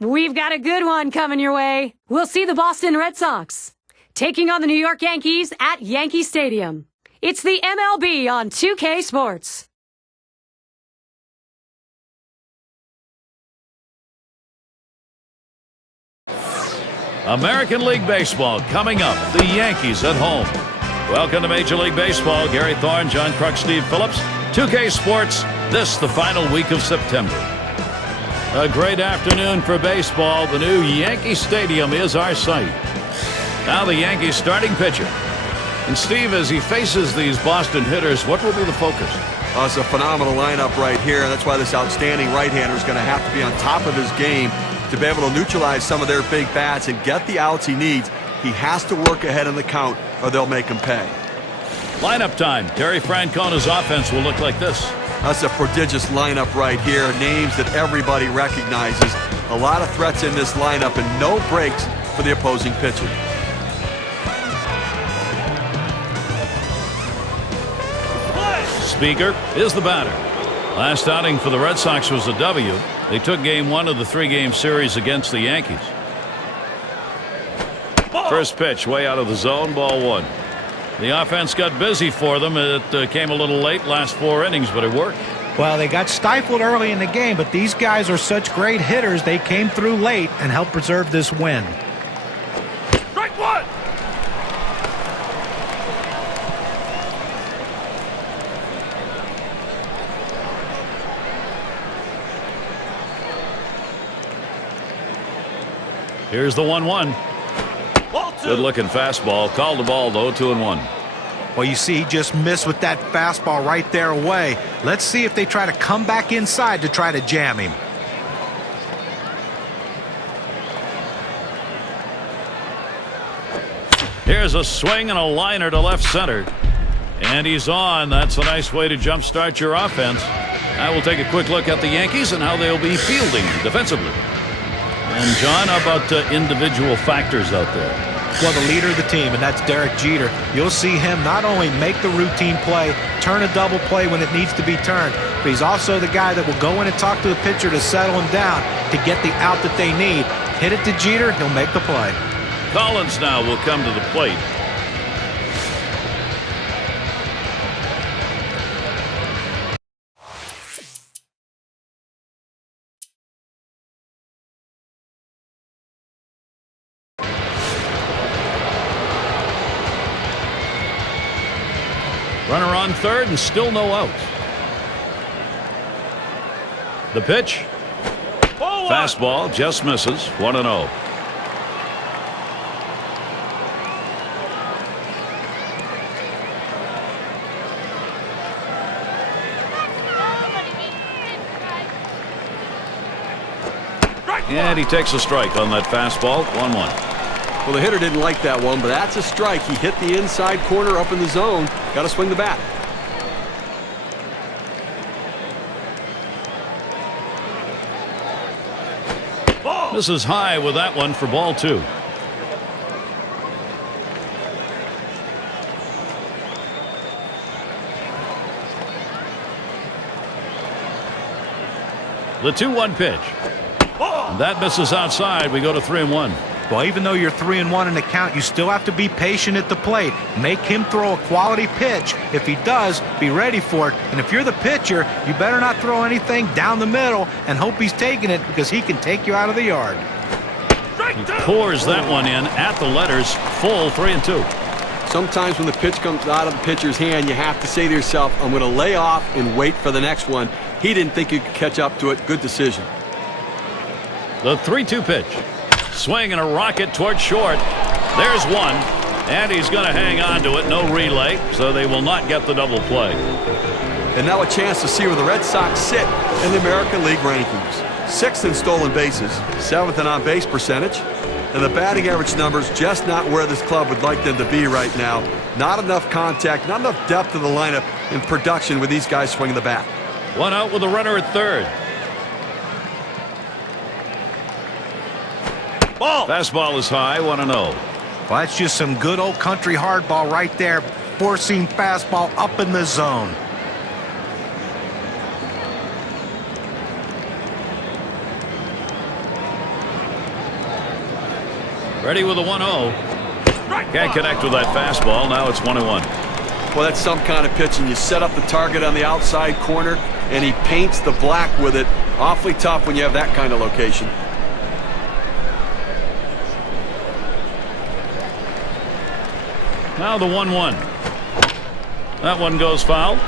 We've got a good one coming your way. We'll see the Boston Red Sox taking on the New York Yankees at Yankee Stadium. It's the MLB on 2K Sports. American League Baseball coming up. The Yankees at home. Welcome to Major League Baseball. Gary Thorne, John Kruk, Steve Phillips. 2K Sports, this the final week of September. A great afternoon for baseball. The new Yankee Stadium is our site. Now the Yankees starting pitcher. And Steve, as he faces these Boston hitters, what will be the focus? It's a phenomenal lineup right here. That's why this outstanding right-hander is going to have to be on top of his game to be able to neutralize some of their big bats and get the outs he needs. He has to work ahead in the count or they'll make him pay. Lineup time. Terry Francona's offense will look like this. That's a prodigious lineup right here. Names that everybody recognizes. A lot of threats in this lineup and no breaks for the opposing pitcher. Speaker is the batter. Last outing for the Red Sox was a W. They took game 1 of the 3-game series against the Yankees. First pitch way out of the zone, ball 1. The offense got busy for them. It came a little late last 4 innings, but it worked. Well, they got stifled early in the game, but these guys are such great hitters. They came through late and helped preserve this win. Strike 1. Here's the 1-1. Good-looking fastball. Called the ball, though, 2-1. Well, you see, he just missed with that fastball right there away. Let's see if they try to come back inside to try to jam him. Here's a swing and a liner to left center. And he's on. That's a nice way to jumpstart your offense. Now we'll take a quick look at the Yankees and how they'll be fielding defensively. And, John, how about individual factors out there? Well, the leader of the team, and that's Derek Jeter. You'll see him not only make the routine play, turn a double play when it needs to be turned, but he's also the guy that will go in and talk to the pitcher to settle him down to get the out that they need. Hit it to Jeter, he'll make the play. Clemens now will come to the plate. Runner on third and still no outs. The pitch. Fastball just misses. 1-0. And he takes a strike on that fastball. 1-1. Well, the hitter didn't like that one, but that's a strike. He hit the inside corner up in the zone. Got to swing the bat. This is high with that one for ball 2. The 2-1 pitch. And that misses outside. We go to 3-1. Well, even though you're 3-1 in the count, you still have to be patient at the plate. Make him throw a quality pitch. If he does, be ready for it. And if you're the pitcher, you better not throw anything down the middle and hope he's taking it because he can take you out of the yard. He pours that one in at the letters. Full 3-2. Sometimes when the pitch comes out of the pitcher's hand, you have to say to yourself, I'm going to lay off and wait for the next one. He didn't think he could catch up to it. Good decision. The 3-2 pitch. Swing and a rocket toward short. There's one. And he's going to hang on to it. No relay, so they will not get the double play. And now a chance to see where the Red Sox sit in the American League rankings. 6th in stolen bases, 7th in on-base percentage, and the batting average numbers just not where this club would like them to be right now. Not enough contact, not enough depth in the lineup and production with these guys swinging the bat. One out with a runner at third. Ball. Fastball is high, 1-0. Well, that's just some good old country hardball right there. Four-seam fastball up in the zone. Ready with a 1-0. Can't connect with that fastball. Now it's 1-1. Well, that's some kind of pitching. You set up the target on the outside corner, and he paints the black with it. Awfully tough when you have that kind of location. Now the 1-1. That one goes foul.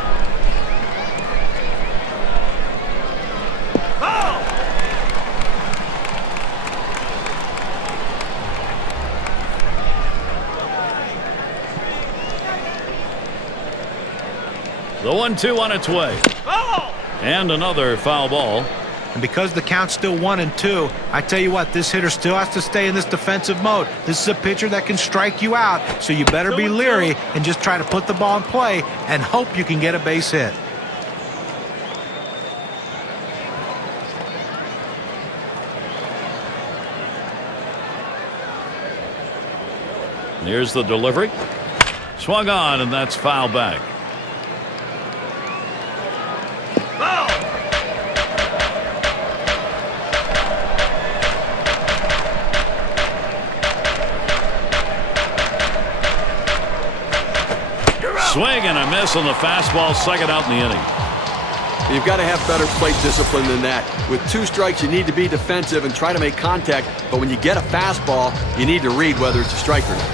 The 1-2 on its way. And another foul ball. And because the count's still 1-2, I tell you what, this hitter still has to stay in this defensive mode. This is a pitcher that can strike you out, so you better be leery and just try to put the ball in play and hope you can get a base hit. Here's the delivery. Swung on, and that's foul back. Swing and a miss on the fastball, second out in the inning. You've got to have better plate discipline than that. With 2 strikes, you need to be defensive and try to make contact, but when you get a fastball, you need to read whether it's a strike or not.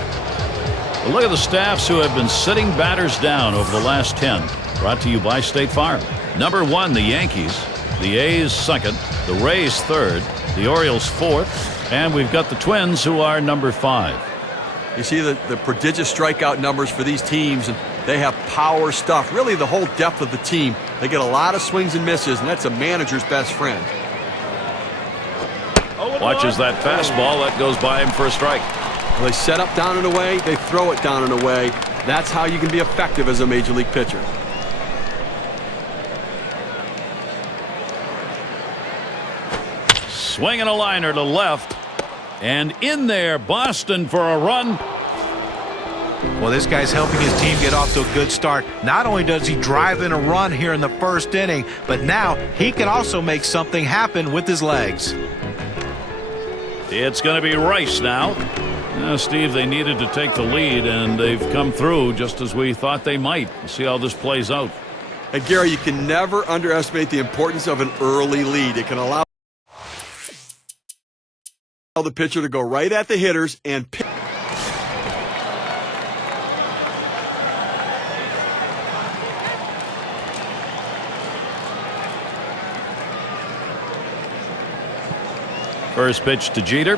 Well, look at the staffs who have been sitting batters down over the last 10. Brought to you by State Farm. Number 1, the Yankees. The A's 2nd. The Rays 3rd. The Orioles 4th. And we've got the Twins, who are number 5. You see the prodigious strikeout numbers for these teams, and they have power stuff. Really, the whole depth of the team. They get a lot of swings and misses, and that's a manager's best friend. Watches that fastball. That goes by him for a strike. Well, they set up down and away. They throw it down and away. That's how you can be effective as a major league pitcher. Swinging a liner to left. And in there, Boston for a run. Well, this guy's helping his team get off to a good start. Not only does he drive in a run here in the first inning, but now he can also make something happen with his legs. It's going to be Rice now. Steve, they needed to take the lead, and they've come through just as we thought they might. We'll see how this plays out. And Gary, you can never underestimate the importance of an early lead. It can allow the pitcher to go right at the hitters and pick. First pitch to Jeter.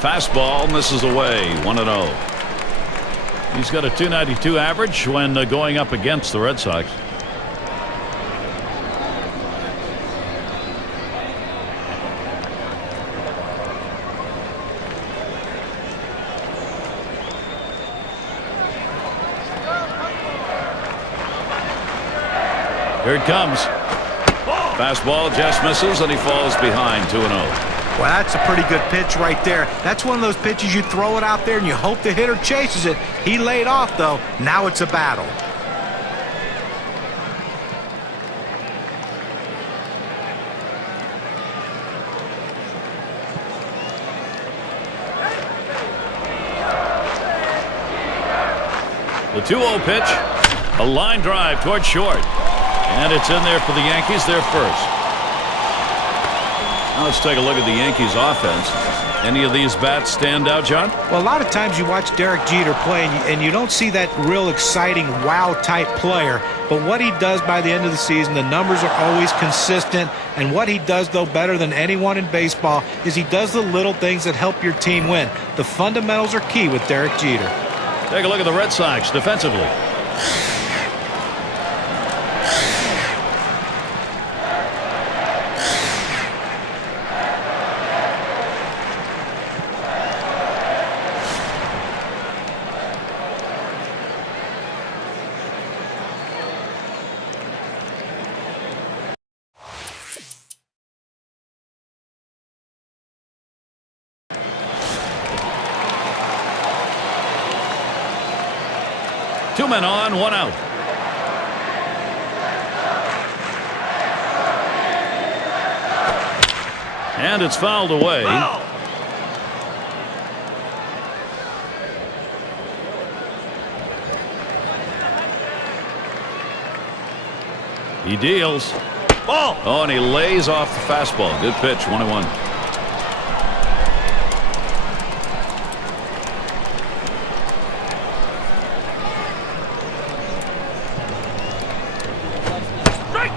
Fastball misses away. 1-0. He's got a .292 average when going up against the Red Sox. Here it comes. Fastball just misses, and he falls behind. 2-0. Well, that's a pretty good pitch right there. That's one of those pitches you throw it out there and you hope the hitter chases it. He laid off, though. Now it's a battle. The 2-0 pitch. A line drive toward short. And it's in there for the Yankees. They're first. Now let's take a look at the Yankees offense. Any of these bats stand out, John? Well, a lot of times you watch Derek Jeter play and you don't see that real exciting wow type player, but what he does by the end of the season, the numbers are always consistent, and what he does, though, better than anyone in baseball is he does the little things that help your team win. The fundamentals are key with Derek Jeter. Take a look at the Red Sox defensively. Two men on, one out. And it's fouled away. He deals. Ball. Oh, and he lays off the fastball. Good pitch, 1-1.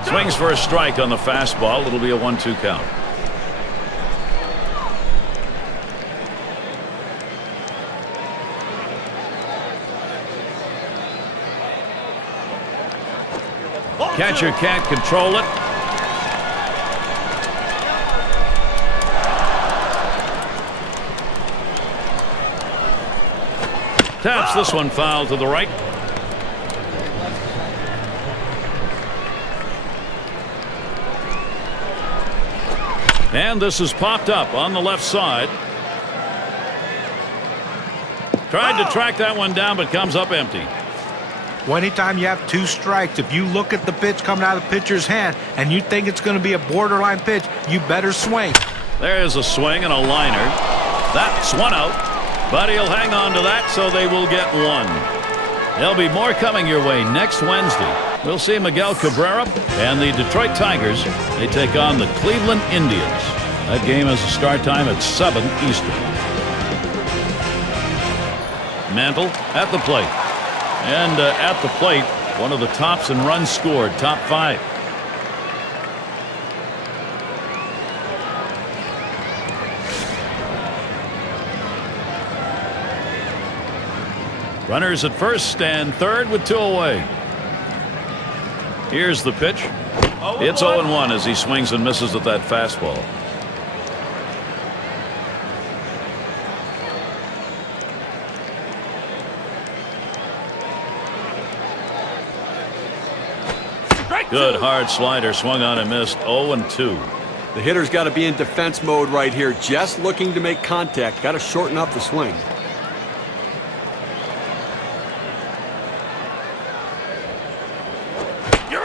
Swings for a strike on the fastball. It'll be a 1-2 count. Catcher can't control it. Taps this one foul to the right. And this is popped up on the left side. Tried to track that one down, but comes up empty. Well, anytime you have 2 strikes, if you look at the pitch coming out of the pitcher's hand and you think it's going to be a borderline pitch, you better swing. There's a swing and a liner. That's one out, but he'll hang on to that, so they will get one. There'll be more coming your way next Wednesday. We'll see Miguel Cabrera and the Detroit Tigers. They take on the Cleveland Indians. That game has a start time at 7 Eastern. Mantle at the plate. And at the plate, one of the tops in runs scored, top 5. Runners at first and third with 2 away. Here's the pitch. It's 0-1 as he swings and misses at that fastball. Good hard slider, swung on and missed. 0-2. The hitter's got to be in defense mode right here, just looking to make contact. Got to shorten up the swing.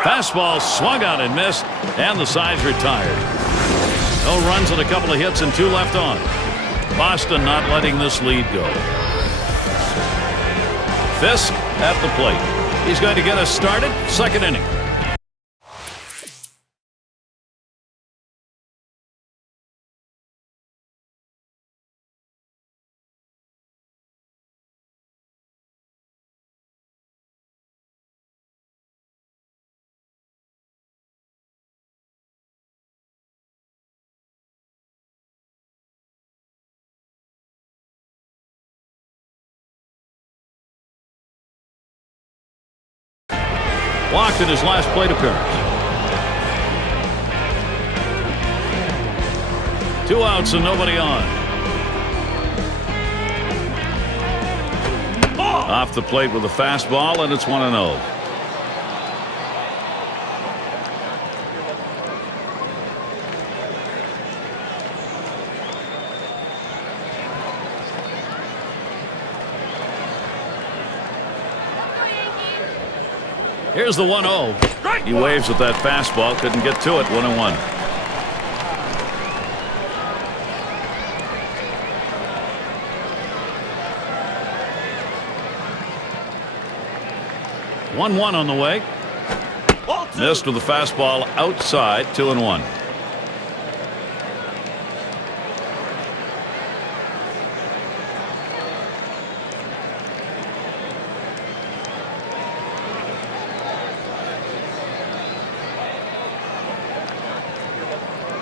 Fastball swung on and missed, and the side's retired. No runs and a couple of hits and 2 left on. Boston not letting this lead go. Fisk at the plate. He's going to get us started. Second inning. Walked in his last plate appearance. 2 outs and nobody on. Off the plate with a fastball, and it's 1-0. Here's the 1-0. He waves at that fastball. Couldn't get to it. 1-1. One on the way. Missed with the fastball outside. 2-1.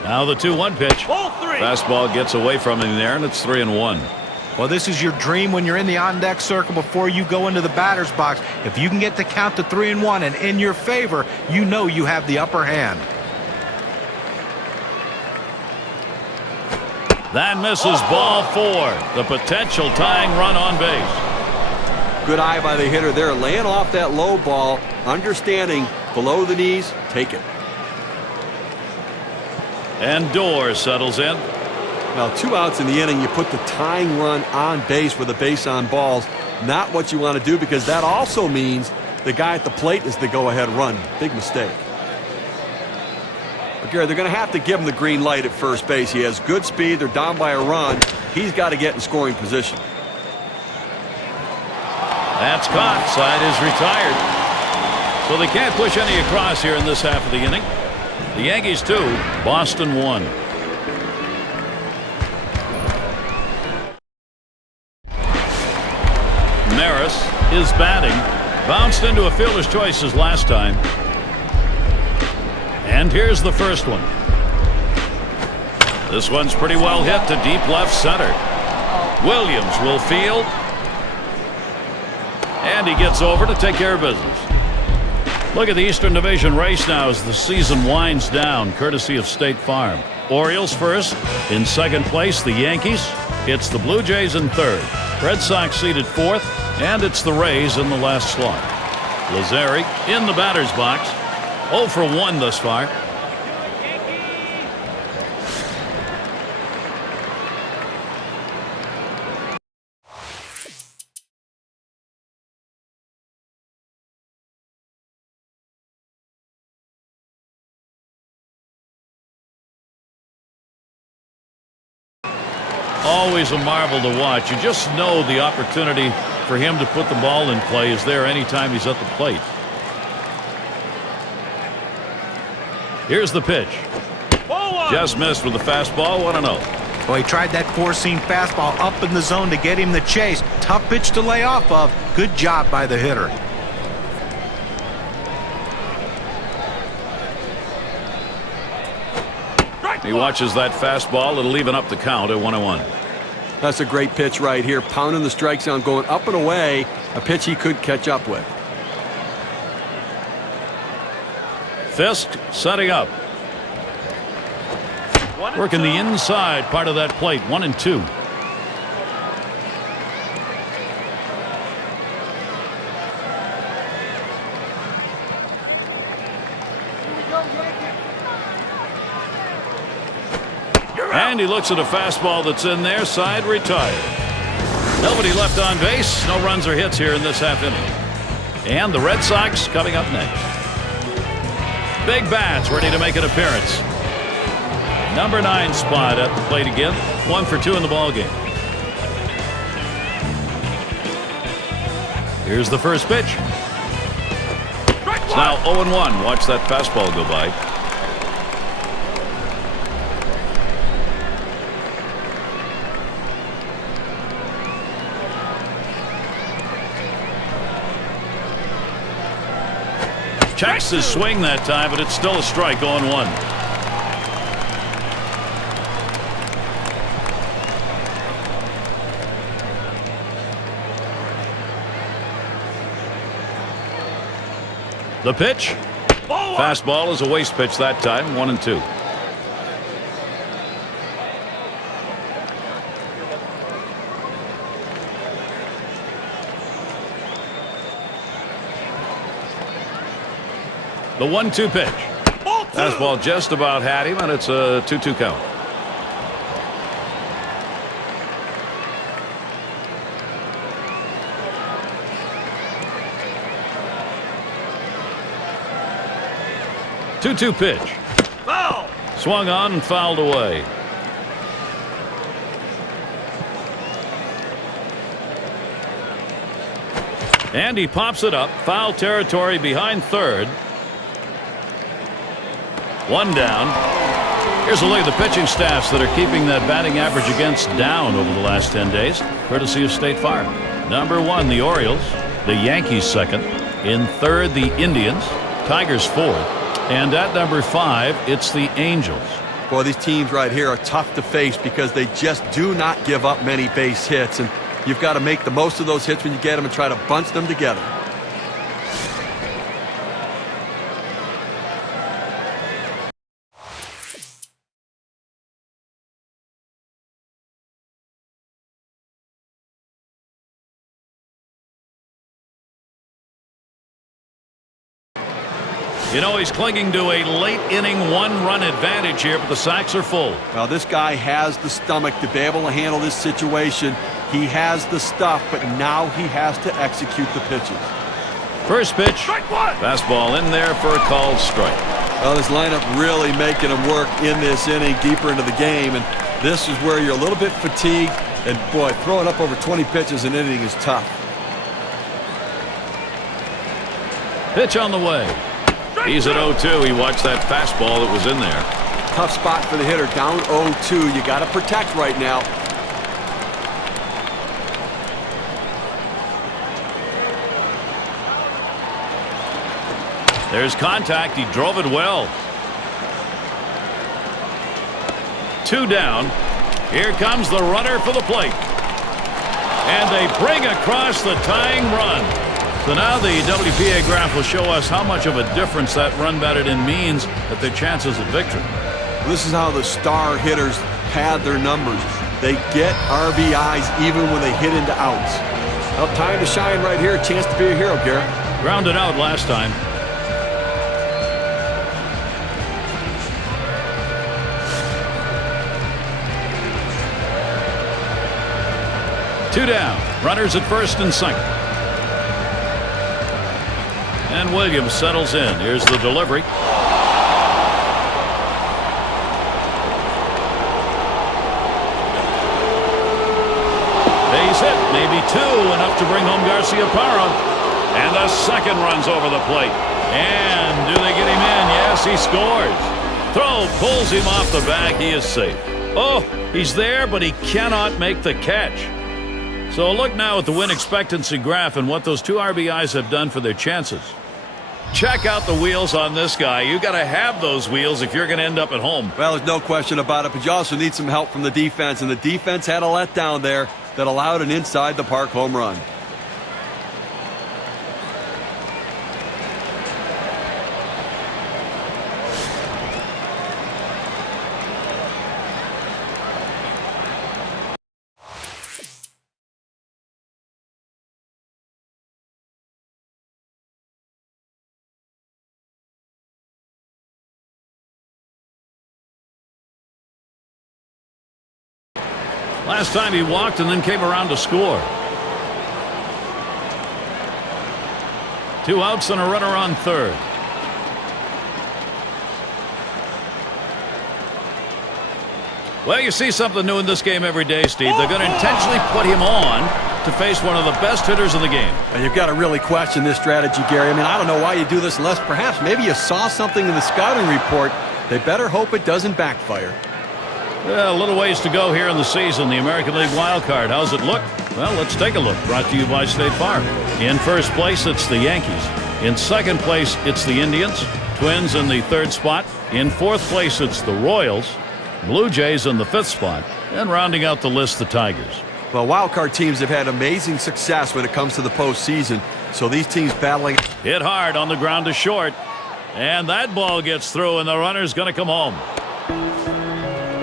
Now the 2-1 pitch. Fastball gets away from him there, and it's 3-1. Well, this is your dream when you're in the on-deck circle before you go into the batter's box. If you can get the count to 3-1 and in your favor, you know you have the upper hand. That misses ball 4. The potential tying run on base. Good eye by the hitter there, laying off that low ball, understanding below the knees, take it. And Dorr settles in. Now 2 outs in the inning, you put the tying run on base with a base on balls. Not what you want to do, because that also means the guy at the plate is the go-ahead run. Big mistake. But Gary, they're going to have to give him the green light at first base. He has good speed. They're down by a run. He's got to get in scoring position. That's caught. Side is retired. So they can't push any across here in this half of the inning. The Yankees 2, Boston 1. Maris is batting. Bounced into a fielder's choices last time. And here's the first one. This one's pretty well hit to deep left center. Williams will field. And he gets over to take care of business. Look at the Eastern Division race now as the season winds down, courtesy of State Farm. Orioles first. In second place, the Yankees. It's the Blue Jays in third. Red Sox seated fourth. And it's the Rays in the last slot. Lazari in the batter's box. 0 for 1 thus far. Always a marvel to watch. You just know the opportunity for him to put the ball in play is there anytime he's at the plate. Here's the pitch. Just missed with the fastball. 1-0. Well, he tried that four-seam fastball up in the zone to get him the chase. Tough pitch to lay off of. Good job by the hitter. He watches that fastball. It'll even up the count at 1-1. That's a great pitch right here. Pounding the strike zone, going up and away. A pitch he could catch up with. Fisk setting up. Working the inside part of that plate. 1-2. And he looks at a fastball that's in there. Side retired. Nobody left on base. No runs or hits here in this half inning. And the Red Sox coming up next. Big bats ready to make an appearance. Number 9 spot at the plate again. 1 for 2 in the ball game. Here's the first pitch. It's now 0-1. Watch that fastball go by. Checks his swing that time, but it's still a strike. 0-1. The pitch. Fastball is a waste pitch that time. 1-2. The 1-2 pitch. Fastball just about had him, and it's a 2-2 count. Two pitch. Foul. Swung on and fouled away. And he pops it up. Foul territory behind third. 1 down. Here's a look at the pitching staffs that are keeping that batting average against down over the last 10 days, courtesy of State Farm. Number 1, the Orioles. The Yankees second. In third, the Indians. Tigers fourth. And at number 5, it's the Angels. Boy, these teams right here are tough to face because they just do not give up many base hits. And you've got to make the most of those hits when you get them and try to bunch them together. You know, he's clinging to a late inning 1-run advantage here, but the Sox are full. Well, this guy has the stomach to be able to handle this situation. He has the stuff, but now he has to execute the pitches. First pitch. Fastball in there for a called strike. Well, this lineup really making him work in this inning, deeper into the game, and this is where you're a little bit fatigued, and boy, throwing up over 20 pitches in an inning is tough. Pitch on the way. He's at 0-2. He watched that fastball that was in there. Tough spot for the hitter. Down 0-2. You got to protect right now. There's contact. He drove it well. 2 down. Here comes the runner for the plate. And they bring across the tying run. So now the WPA graph will show us how much of a difference that run batted in means at their chances of victory. This is how the star hitters pad their numbers. They get RBIs even when they hit into outs. Well, time to shine right here. Chance to be a hero, Garrett. Grounded out last time. Two down. Runners at first and second. And Williams settles in. Here's the delivery. Base hit. Maybe 2. Enough to bring home Garcia-Parra. And the second runs over the plate. And do they get him in? Yes, he scores. Throw pulls him off the bag. He is safe. Oh, he's there, but he cannot make the catch. So look now at the win expectancy graph and what those 2 RBIs have done for their chances. Check out the wheels on this guy. You got to have those wheels if you're going to end up at home. Well, there's no question about it, but you also need some help from the defense, and the defense had a letdown there that allowed an inside-the-park home run. Last time he walked and then came around to score. 2 outs and a runner on third. Well, you see something new in this game every day, Steve. They're going to intentionally put him on to face one of the best hitters in the game. And you've got to really question this strategy, Gary. I mean, I don't know why you do this unless perhaps maybe you saw something in the scouting report. They better hope it doesn't backfire. Well, a little ways to go here in the season. The American League wild card. How's it look? Well, let's take a look. Brought to you by State Farm. In first place, it's the Yankees. In second place, it's the Indians. Twins in the third spot. In fourth place, it's the Royals. Blue Jays in the fifth spot. And rounding out the list, the Tigers. Well, wild card teams have had amazing success when it comes to the postseason. So these teams battling. Hit hard on the ground to short. And that ball gets through, and the runner's going to come home.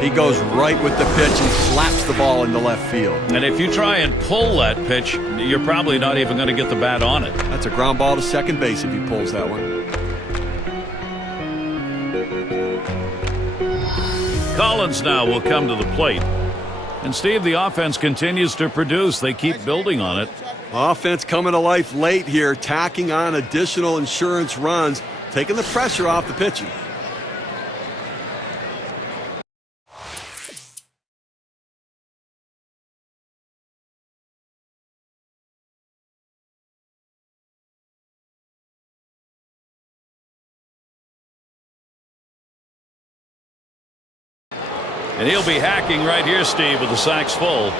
He goes right with the pitch and slaps the ball into left field. And if you try and pull that pitch, you're probably not even going to get the bat on it. That's a ground ball to second base if he pulls that one. Collins now will come to the plate. And Steve, the offense continues to produce. They keep building on it. Offense coming to life late here, tacking on additional insurance runs, taking the pressure off the pitching. And he'll be hacking right here, Steve, with the sacks full.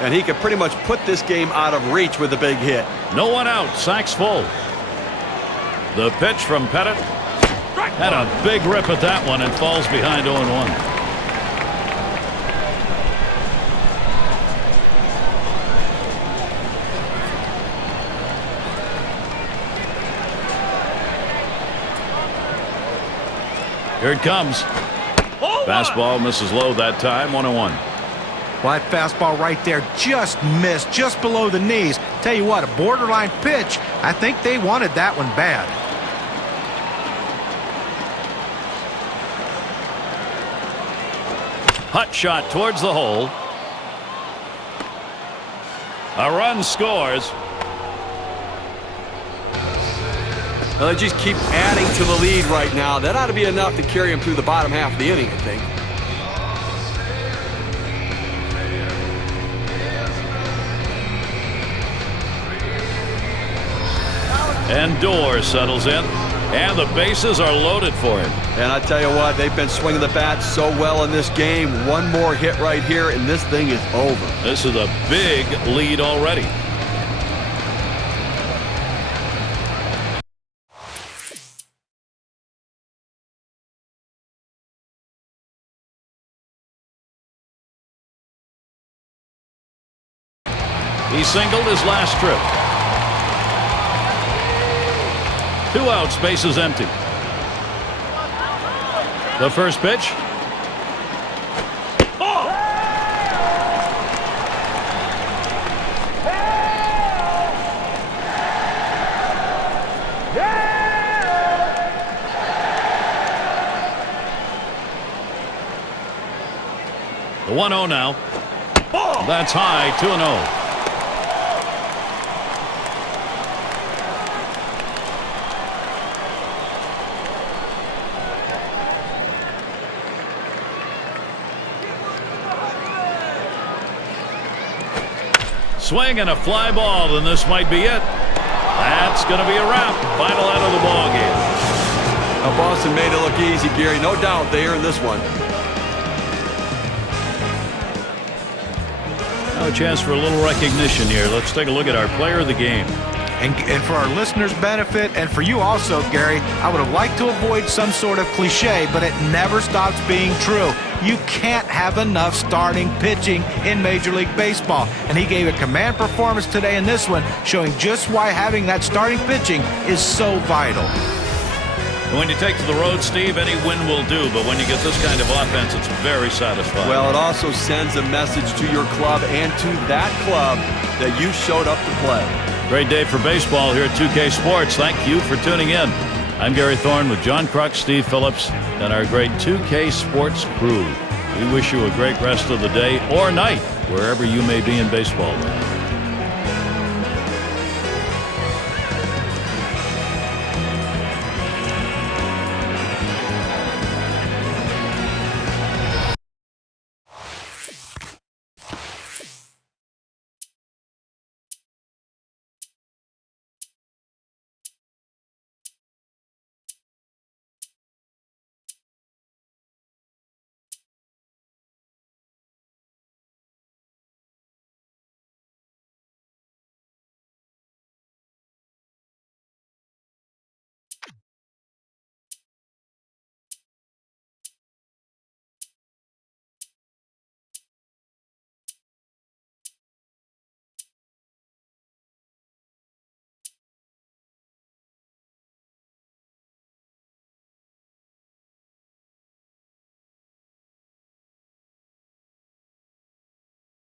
And he could pretty much put this game out of reach with a big hit. No one out, sacks full. The pitch from Pettit. Had a big rip at that one and falls behind 0-1. Here it comes. Fastball misses low that time, 1-1. Well, that fastball right there just missed, just below the knees. Tell you what, a borderline pitch. I think they wanted that one bad. Hot shot towards the hole. A run scores. Well, they just keep adding to the lead right now. That ought to be enough to carry him through the bottom half of the inning, I think. And Dorr settles in. And the bases are loaded for him. And I tell you what, they've been swinging the bat so well in this game. One more hit right here, and this thing is over. This is a big lead already. He singled his last trip. 2 outs, bases empty. The first pitch. The 1-0 now. That's high, 2-0. Swing and a fly ball, and this might be it. That's going to be a wrap. Final out of the ball game. Now Boston made it look easy, Gary. No doubt they earned this one. Now a chance for a little recognition here. Let's take a look at our player of the game. And for our listeners' benefit, and for you also, Gary, I would have liked to avoid some sort of cliche, but it never stops being true. You can't have enough starting pitching in Major League Baseball. And he gave a command performance today in this one, showing just why having that starting pitching is so vital. When you take to the road, Steve, any win will do, but when you get this kind of offense, it's very satisfying. Well, it also sends a message to your club and to that club that you showed up to play. Great day for baseball here at 2K Sports. Thank you for tuning in. I'm Gary Thorne with John Kruk, Steve Phillips, and our great 2K Sports crew. We wish you a great rest of the day or night, wherever you may be in baseball land.